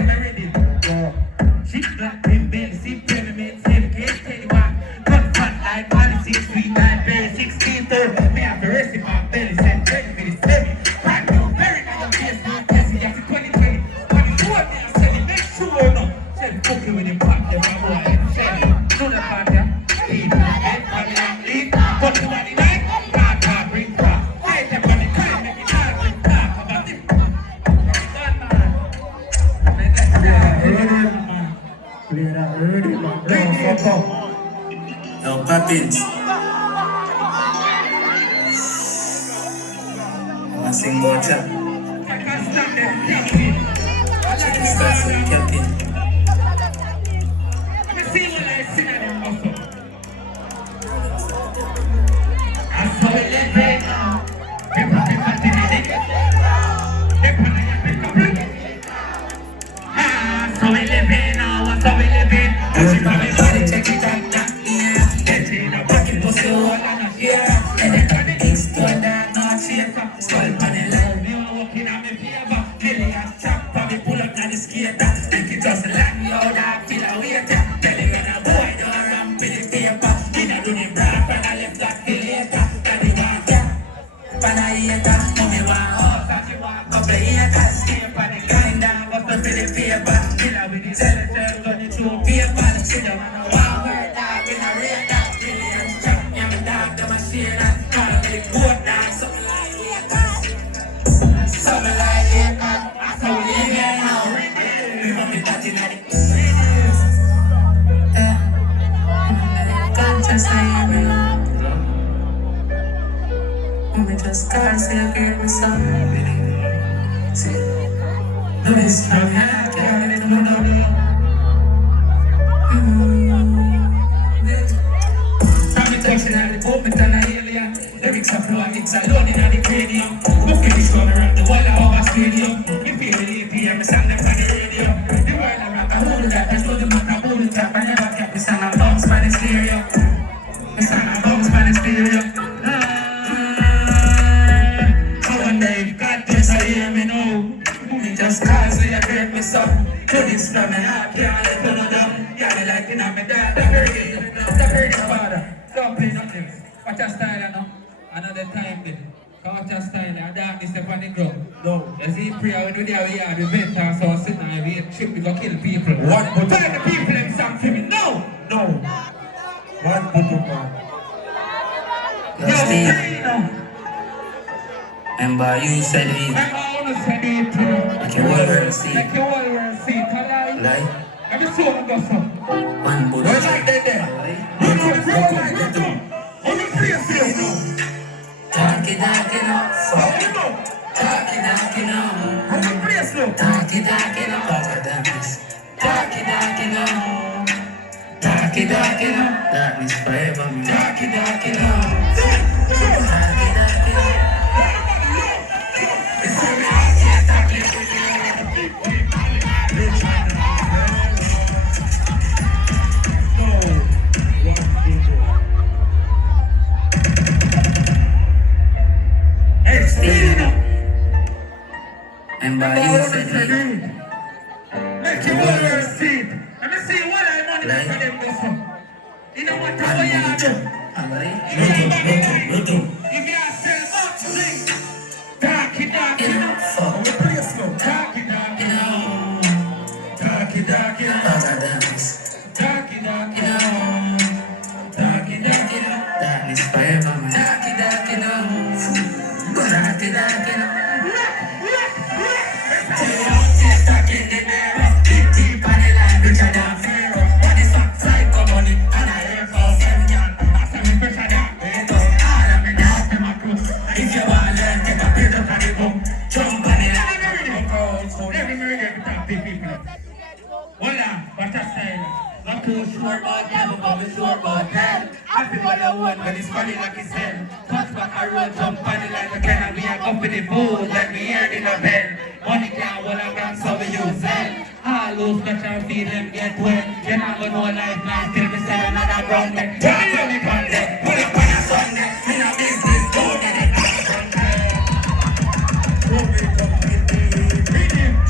I'm ready. She black pin belly, see pyramids, heavy case, teddy walk. Cut front like body 6 feet, 9 berry, 16 third. Me have to rest in my belly, set ready for this heavy. Brand new berry, now your face, no testy, that's the 2020. When you do it, me I said it, make sure no. Said fucking with him, pop them, my boy. Said it, do the part, yeah. Lead, head, family, and lead. Got the money like, car, bring car. Take them on the crime, make it hard, bring car. About it. No poppins. I sing more trap. Chicken starts with camping. Just can't say I agree with some. See, no, this time I can't let no doubt. I'm touching at the moment and I alien. Lyrics are flowing, it's alone in the cranium. Go finish one around the wall of our stadium. You feel the APM, it's on them on the radio. The world around, I hold that, there's no the man, I hold it up. I never kept this on a bounce by the stereo. It's on a bounce by the stereo. Just cause you hurt me so. To this time I can't let you know down. Yeah, me like you know me dad. The hurt your father. Don't play nothing. Watch your style, you know. Another time, baby. Watch your style. I dark this step on the ground. No. You see, prayer when we do we are the vent so sitting there, we trip, we go kill people. What? But tell the people them song for me. No. No. What people, man? Yo, stay, you know. Remember you said it. Like you all see. Like you all see. Lie. Every soul of us. One bullet. Right like that there. Run. Only three of you. Darky now. Darky now. Only three of you. Darky now. Darky now. Darky now. Darkness forever. Darky now. Darky now. And by you said it. Make you all your seat. Let me see what I money for them this one. You know what time you are doing? If you are selling up to me, darky now. I'm a place now. Darky now. Darky now. Darkness forever, man. Darky now. But it's funny like it's hell. Touch back a road, jump on it like a cannon. We are up in the food, like we heard in a bell. Money can't hold a gun, so we use it. All those scratch and feel them get wet. You're not gonna know life nice till we sell another brown neck. Tell me when we come there, pull up on a Sunday. In a business, go get it back from there.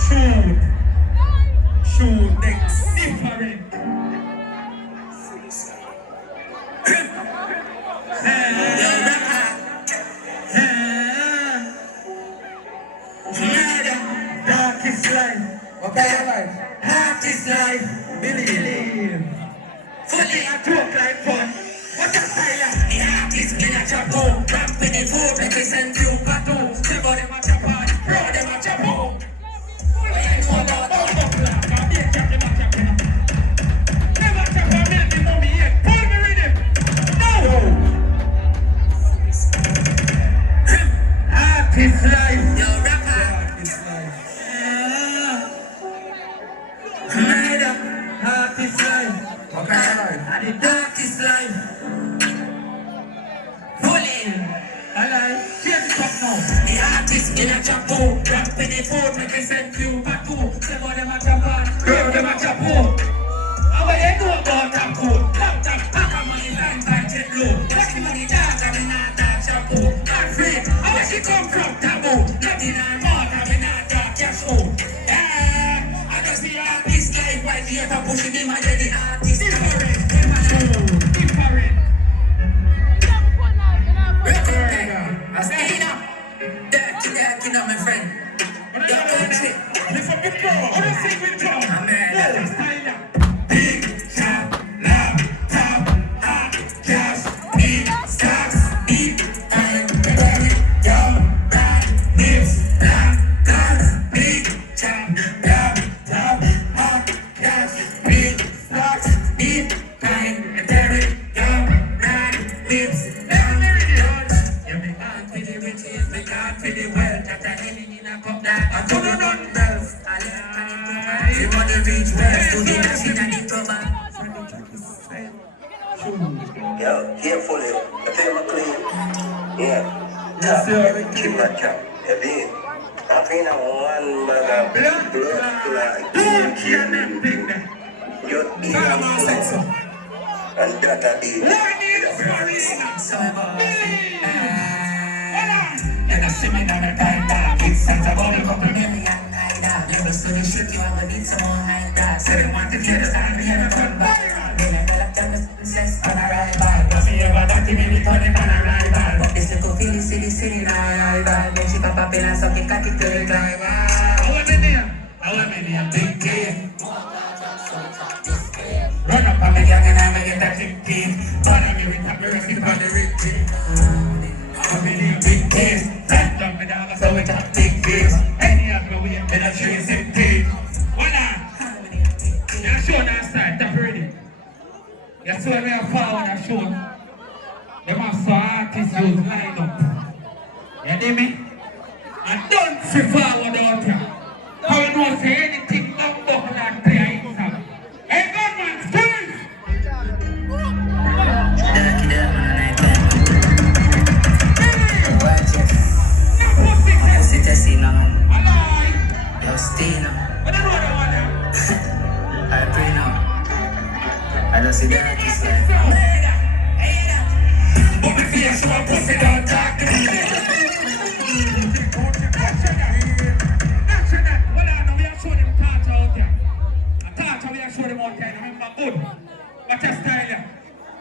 Shoot. True, next. Different. Darkest life. What kind of life? Hardest life. Believe. Fully a joke like fun. What a style. The hardest in a chapo. Ramp with the food. Make me send you battle. Never them a chop on. Bro them a chop out. Never chop on me. The mommy here. Pull me rhythm. No. Hardest life. Yo, rapper. Hardest life. What kind of life? And the darkest life. Pulling. Alive. Change it up now. The artist in a chapo. Rap in the phone. Make me send you back to. Say what them a chop on. Girl them a chapo. How what you know about that code? Laptop. Pack a money line by jet low. Watch the money dance. I'm in that chapo. Not free. How where she come from? Taboo. Nothing and more. I'm in that cash out. I just be artist life. Why the ever pushing him and the artist? Different. Different. I stay up. Dirty, my friend. Your country. Lift up the pro. What do you sing with drum? Amen. Just style up. Big shot, laptop, hot cash, big stocks, big time, young, bad, nips, black, guns, big shot, laptop, hot cash, big stocks, big time, young, bad, nips, black, guns. Yeah, me can't pay the riches, me can't pay the wealth. That I hiding in a cup that I couldn't run bells. You want to reach west to the machine and the trouble. Yo, carefully. I tell you, clean. Yeah. Yes, sir. Keep my cap. Heavy. I think I one bag of blood clot. Don't kill them thing there. You eat and that I eat. One is for it. And I see me down the time back. It's Santa Bobby, couple million high. Never stood the shit, you ever need some more high. Say they want to get us out, we never turn back. Then I fell up down the princess on a ride by. But she ever got to me, we turn it on a ride by. But this little Philly city, ride by. Then she pop up in a socket, cut it to the guy. How am I there? Big game. Run up on me gang and I'ma get that big team. Bother me with a mercy for the rich team. I'm in a big case. That dumb me down, so we got big face. Any of the way In a train, same team. Voila! You show that side, that's ready. You saw me a forward and show. They must saw artists use line up. You hear me? And don't see forward out here. How you know say anything up buckle and play inside. Hey gunman, squeeze! Alive! I don't know what I want now. I don't see that. But me feel so pussy don't talk to me. Action that. Well, I know we are showing them thoughts out there. A thought we are showing them out there. Remember, good. But your style there.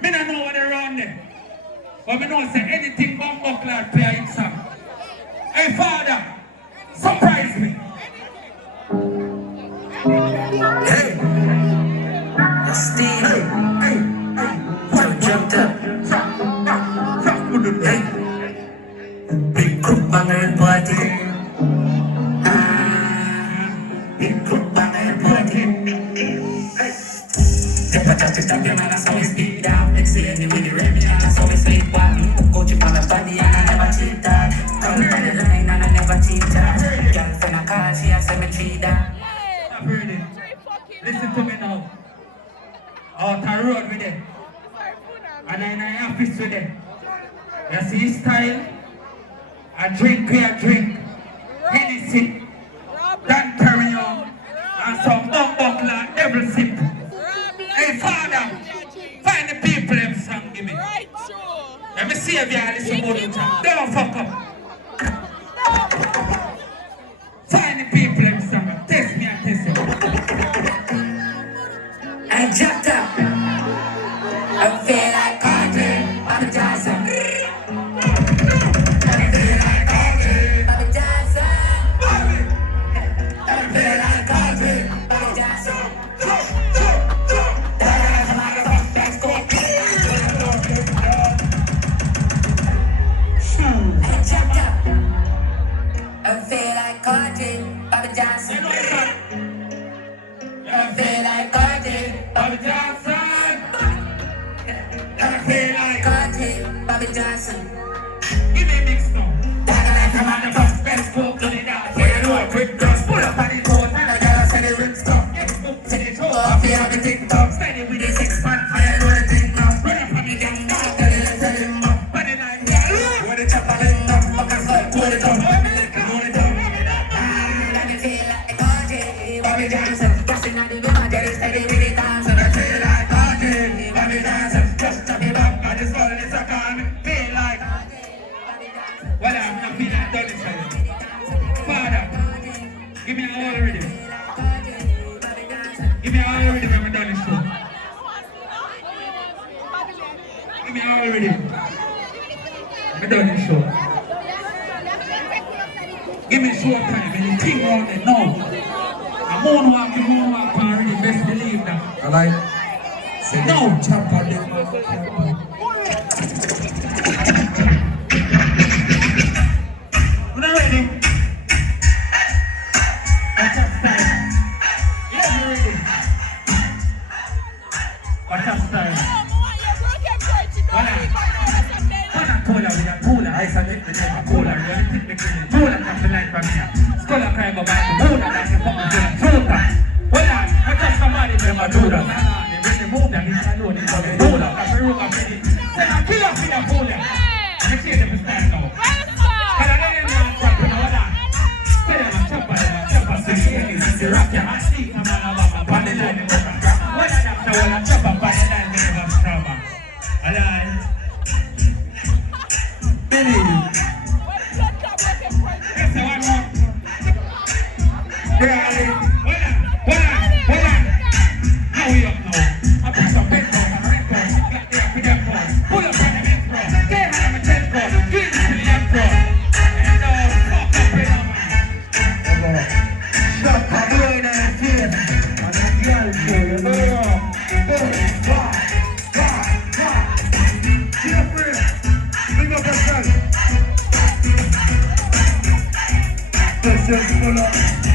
Me don't know what they're around there. But me know say anything but buckler play in song. Hey, Father, surprise me. Hey, Steve. Hey, jumped up. Hey, big cook banger and party. Big cook banger and party. Hey, step a touch it up, your man, that's how we speed out. Next day, any with the Remy, that's how we sleep well. Go to my body, and I never cheat that. Come down the line, and I never cheat that. Girl, from a car, she has me treat that. Stop reading. Listen to me now. Out the road with it. And in the office with it. You see style? A drink, we a drink. Hennessy. Dan Perignon. And some buckler, devil sip. Hey, Father. Find the people them song, give me. Let me see if you listen to the song. Don't fuck up. Find the people them song. Test me and test you. I jumped up. I feel like Carter, Bobby Johnson. I feel like Carter, Bobby Johnson. I feel like Carter, Bobby Johnson. I jumped up. I feel like Carter, Bobby Johnson. I feel like Carter, Bobby Johnson. I feel like Carter, Bobby Johnson. Give me a mix now. Come on, the bus, best book, do it out. Here you are, quick dust, pull up on the coat, and I gotta say the rim stop. Next book to the toe, I feel like the TikTok. Steady with the 6-pack, I know the thing now. Run up on the gang, now, tell him up. But the night, yeah, when the chopper ring up, I can start to the top. Let me feel like Carter, Bobby Johnson. Dancing on the river, getting steady with the dance. And I feel like Carter, Bobby Johnson. Just chop it up, I just fall in the car. Feel like Well, I'm not feeling done inside. Father, give me all already. Give me all already when I'm done this show. Give me all already. I'm done this show. Give me short time and you think on it. No. I'm moonwalk already. Best believe that. I like. Say No. Chop on them. We're not ready. Watch our style. Yeah, we're ready. Watch our style. Cola with a cooler. I said it with a cooler. Really pick me clean. Cooler comes to life from here. Scholar crime about the cooler. That's the fucking shooter. Hold on. I just somebody with my doodle. When they move them, he's alone. He's a doodle. That's a room of many. Say, I kill off with a cooler. I see them stand now. But I don't know what's going on. Say them a chopper. Chopper sing. They rock your hot seat. Come on, I'm up. On the line. When I have to hold a chopper. On the line. We never stop. Alive. Just pull up.